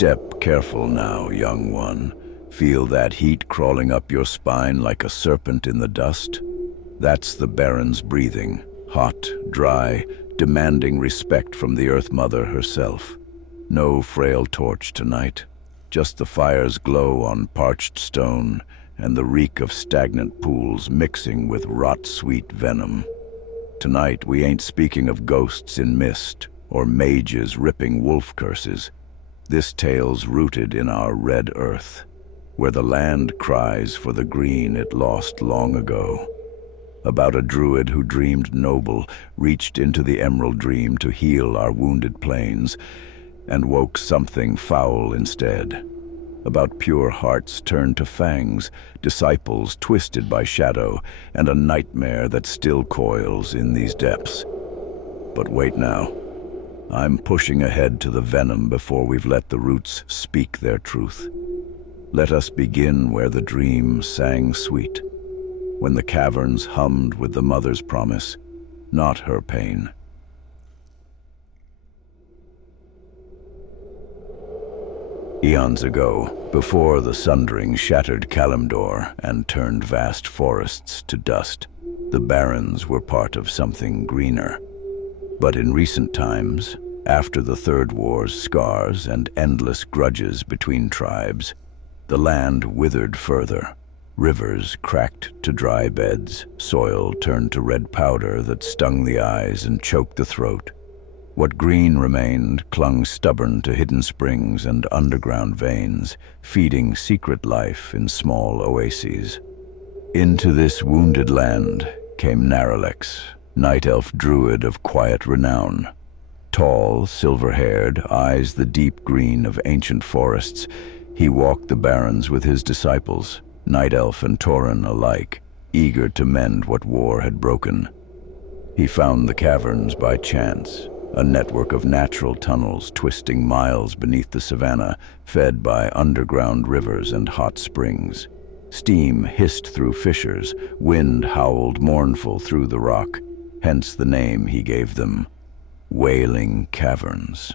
Step careful now, young one. Feel that heat crawling up your spine like a serpent in the dust? That's the barren's breathing, hot, dry, demanding respect from the Earth Mother herself. No frail torch tonight, just the fire's glow on parched stone and the reek of stagnant pools mixing with rot-sweet venom. Tonight we ain't speaking of ghosts in mist or mages ripping wolf curses. This tale's rooted in our red earth, where the land cries for the green it lost long ago. About a druid who dreamed noble, reached into the emerald dream to heal our wounded plains, and woke something foul instead. About pure hearts turned to fangs, disciples twisted by shadow, and a nightmare that still coils in these depths. But wait now. I'm pushing ahead to the venom before we've let the roots speak their truth. Let us begin where the dream sang sweet, when the caverns hummed with the mother's promise, not her pain. Eons ago, before the sundering shattered Kalimdor and turned vast forests to dust, the barrens were part of something greener. But in recent times, after the Third War's scars and endless grudges between tribes, the land withered further. Rivers cracked to dry beds, soil turned to red powder that stung the eyes and choked the throat. What green remained clung stubborn to hidden springs and underground veins, feeding secret life in small oases. Into this wounded land came Naralex, night elf druid of quiet renown. Tall, silver-haired, eyes the deep green of ancient forests, he walked the barrens with his disciples, night elf and tauren alike, eager to mend what war had broken. He found the caverns by chance, a network of natural tunnels twisting miles beneath the savanna, fed by underground rivers and hot springs. Steam hissed through fissures, wind howled mournful through the rock, hence the name he gave them, Wailing Caverns.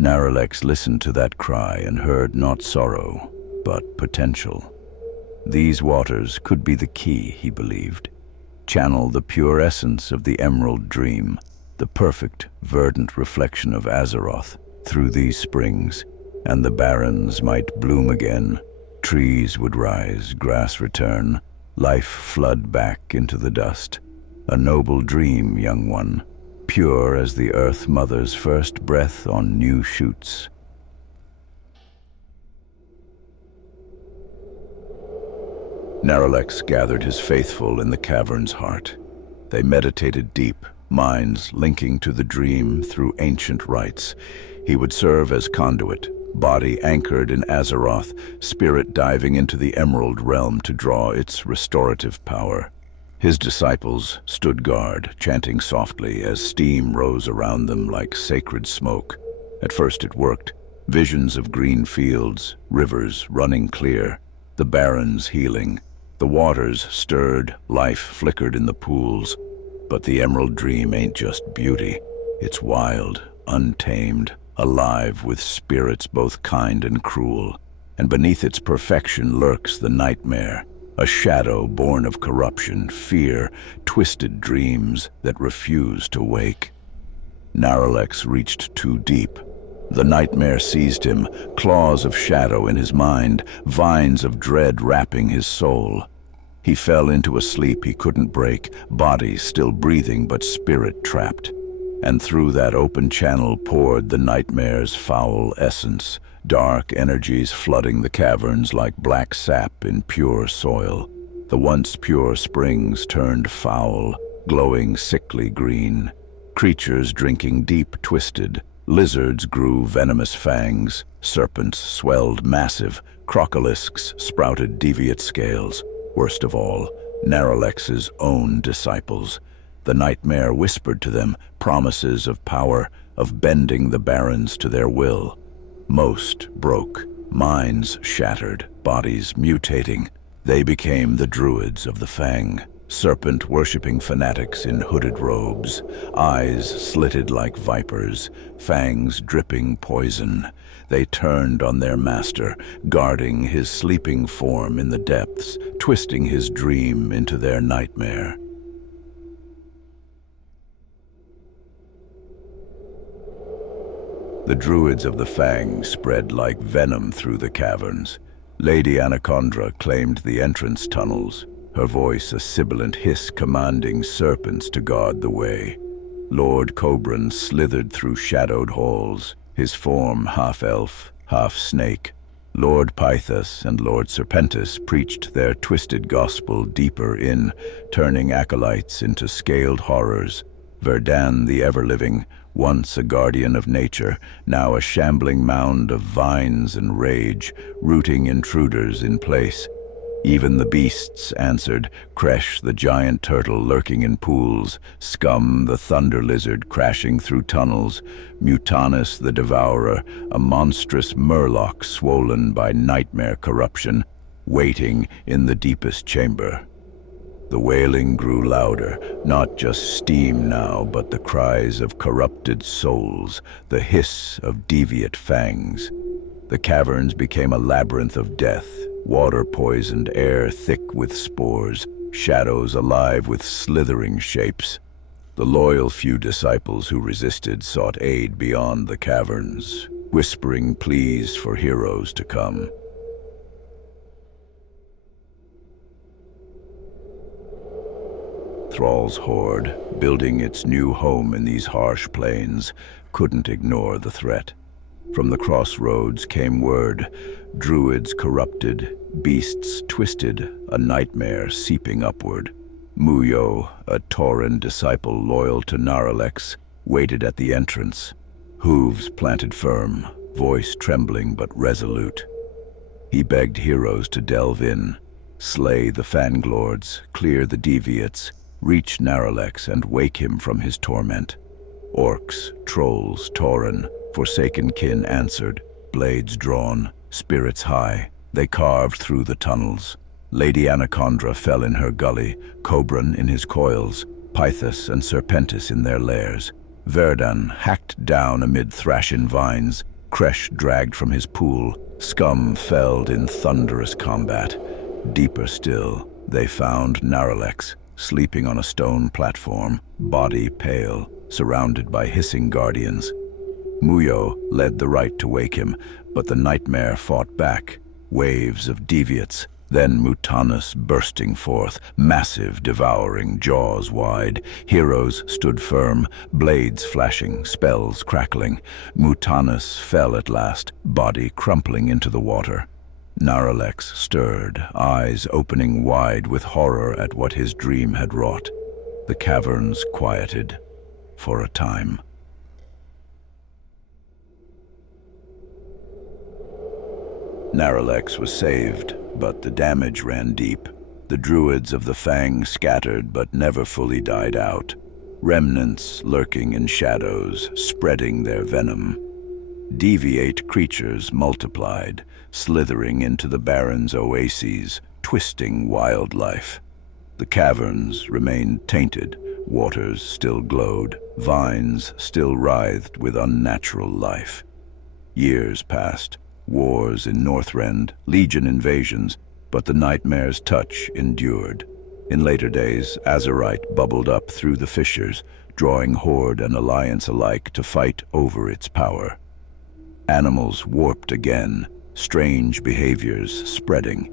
Naralex listened to that cry and heard not sorrow, but potential. These waters could be the key, he believed. Channel the pure essence of the emerald dream, the perfect, verdant reflection of Azeroth through these springs, and the barrens might bloom again, trees would rise, grass return, life flood back into the dust. A noble dream, young one, pure as the Earth Mother's first breath on new shoots. Naralex gathered his faithful in the cavern's heart. They meditated deep, minds linking to the dream through ancient rites. He would serve as conduit, body anchored in Azeroth, spirit diving into the Emerald Realm to draw its restorative power. His disciples stood guard, chanting softly as steam rose around them like sacred smoke. At first it worked. Visions of green fields, rivers running clear, the barrens healing. The waters stirred, life flickered in the pools. But the Emerald Dream ain't just beauty. It's wild, untamed, alive with spirits both kind and cruel. And beneath its perfection lurks the nightmare, a shadow born of corruption, fear, twisted dreams that refuse to wake. Naralex reached too deep. The nightmare seized him, claws of shadow in his mind, vines of dread wrapping his soul. He fell into a sleep he couldn't break, body still breathing but spirit trapped. And through that open channel poured the nightmare's foul essence, dark energies flooding the caverns like black sap in pure soil. The once pure springs turned foul, glowing sickly green. Creatures drinking deep twisted. Lizards grew venomous fangs. Serpents swelled massive. Crocolisks sprouted deviate scales. Worst of all, Naralex's own disciples. The nightmare whispered to them promises of power, of bending the barrens to their will. Most broke, minds shattered, bodies mutating. They became the Druids of the Fang, Serpent-worshipping fanatics in hooded robes, eyes slitted like vipers, fangs dripping poison. They turned on their master, guarding his sleeping form in the depths, twisting his dream into their nightmare. The Druids of the Fang spread like venom through the caverns. Lady Anaconda claimed the entrance tunnels, her voice a sibilant hiss commanding serpents to guard the way. Lord Cobran slithered through shadowed halls, his form half-elf, half-snake. Lord Pythos and Lord Serpentis preached their twisted gospel deeper in, turning acolytes into scaled horrors. Verdan the ever-living, once a guardian of nature, now a shambling mound of vines and rage, rooting intruders in place. Even the beasts answered, Kresh the giant turtle lurking in pools, Scum the thunder lizard crashing through tunnels, Mutanus the devourer, a monstrous murloc swollen by nightmare corruption, waiting in the deepest chamber. The wailing grew louder, not just steam now, but the cries of corrupted souls, the hiss of deviate fangs. The caverns became a labyrinth of death, water-poisoned air thick with spores, shadows alive with slithering shapes. The loyal few disciples who resisted sought aid beyond the caverns, whispering pleas for heroes to come. Thrall's Horde, building its new home in these harsh plains, couldn't ignore the threat. From the crossroads came word, druids corrupted, beasts twisted, a nightmare seeping upward. Muyo, a tauren disciple loyal to Naralex, waited at the entrance, hooves planted firm, voice trembling but resolute. He begged heroes to delve in, slay the fanglords, clear the deviates, reach Naralex and wake him from his torment. Orcs, trolls, tauren, forsaken kin answered, blades drawn, spirits high. They carved through the tunnels. Lady Anaconda fell in her gully, Cobran in his coils, Pythos and Serpentis in their lairs. Verdan hacked down amid thrashin vines, Kresh dragged from his pool, Scum felled in thunderous combat. Deeper still, they found Naralex, sleeping on a stone platform, body pale, surrounded by hissing guardians. Muyo led the right to wake him, but the nightmare fought back, waves of deviates, then Mutanus bursting forth, massive, devouring, jaws wide. Heroes stood firm, blades flashing, spells crackling. Mutanus fell at last, body crumpling into the water. Naralex stirred, eyes opening wide with horror at what his dream had wrought. The caverns quieted, for a time. Naralex was saved, but the damage ran deep. The Druids of the Fang scattered but never fully died out, remnants lurking in shadows, spreading their venom. Deviate creatures multiplied, slithering into the barren's oases, twisting wildlife. The caverns remained tainted, waters still glowed, vines still writhed with unnatural life. Years passed, wars in Northrend, legion invasions, but the nightmare's touch endured. In later days, Azeroth bubbled up through the fissures, drawing Horde and Alliance alike to fight over its power. Animals warped again, strange behaviors spreading.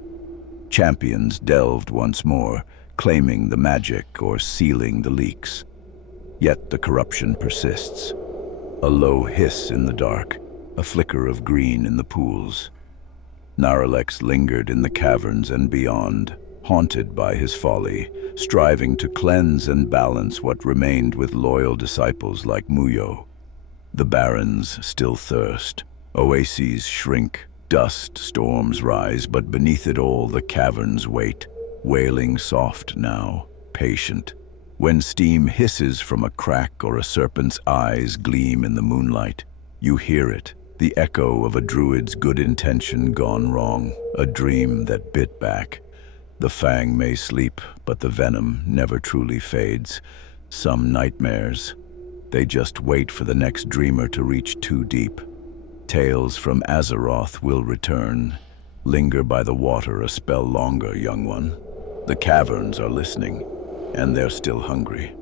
Champions delved once more, claiming the magic or sealing the leaks. Yet the corruption persists. A low hiss in the dark, a flicker of green in the pools. Naralex lingered in the caverns and beyond, haunted by his folly, striving to cleanse and balance what remained with loyal disciples like Muyo. The barrens still thirst, oases shrink, dust storms rise, but beneath it all the caverns wait, wailing soft now, patient. When steam hisses from a crack or a serpent's eyes gleam in the moonlight, you hear it, the echo of a druid's good intention gone wrong, a dream that bit back. The Fang may sleep, but the venom never truly fades. Some nightmares, they just wait for the next dreamer to reach too deep. Tales from Azeroth will return. Linger by the water a spell longer, young one. The caverns are listening, and they're still hungry.